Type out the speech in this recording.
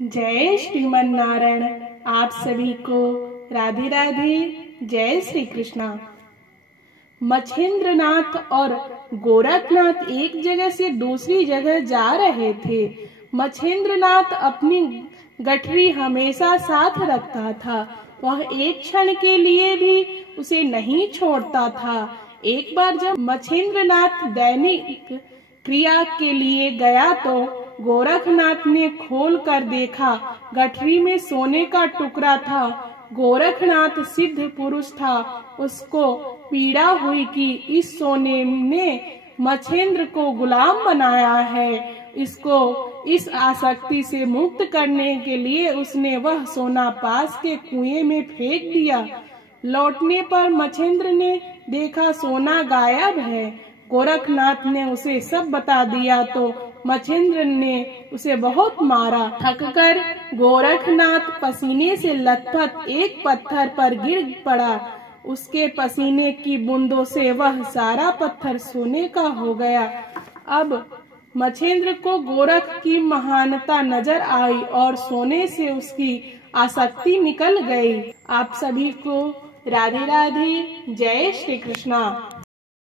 जय श्रीमन नारायण। आप सभी को राधे राधे। जय श्री कृष्णा। मछेंद्रनाथ और गोरखनाथ एक जगह से दूसरी जगह जा रहे थे। मछेंद्रनाथ अपनी गठरी हमेशा साथ रखता था। वह एक क्षण के लिए भी उसे नहीं छोड़ता था। एक बार जब मछेंद्रनाथ दैनिक क्रिया के लिए गया तो गोरखनाथ ने खोल कर देखा, गठरी में सोने का टुकड़ा था। गोरखनाथ सिद्ध पुरुष था। उसको पीड़ा हुई कि इस सोने ने मछेंद्र को गुलाम बनाया है। इसको इस आसक्ति से मुक्त करने के लिए उसने वह सोना पास के कुएं में फेंक दिया। लौटने पर मछेंद्र ने देखा सोना गायब है। गोरखनाथ ने उसे सब बता दिया तो मछेंद्र ने उसे बहुत मारा। थककर गोरखनाथ पसीने से लथपथ एक पत्थर पर गिर पड़ा। उसके पसीने की बूंदों से वह सारा पत्थर सोने का हो गया। अब मछेंद्र को गोरख की महानता नजर आई और सोने से उसकी आसक्ति निकल गई। आप सभी को राधे राधे। जय श्री कृष्णा।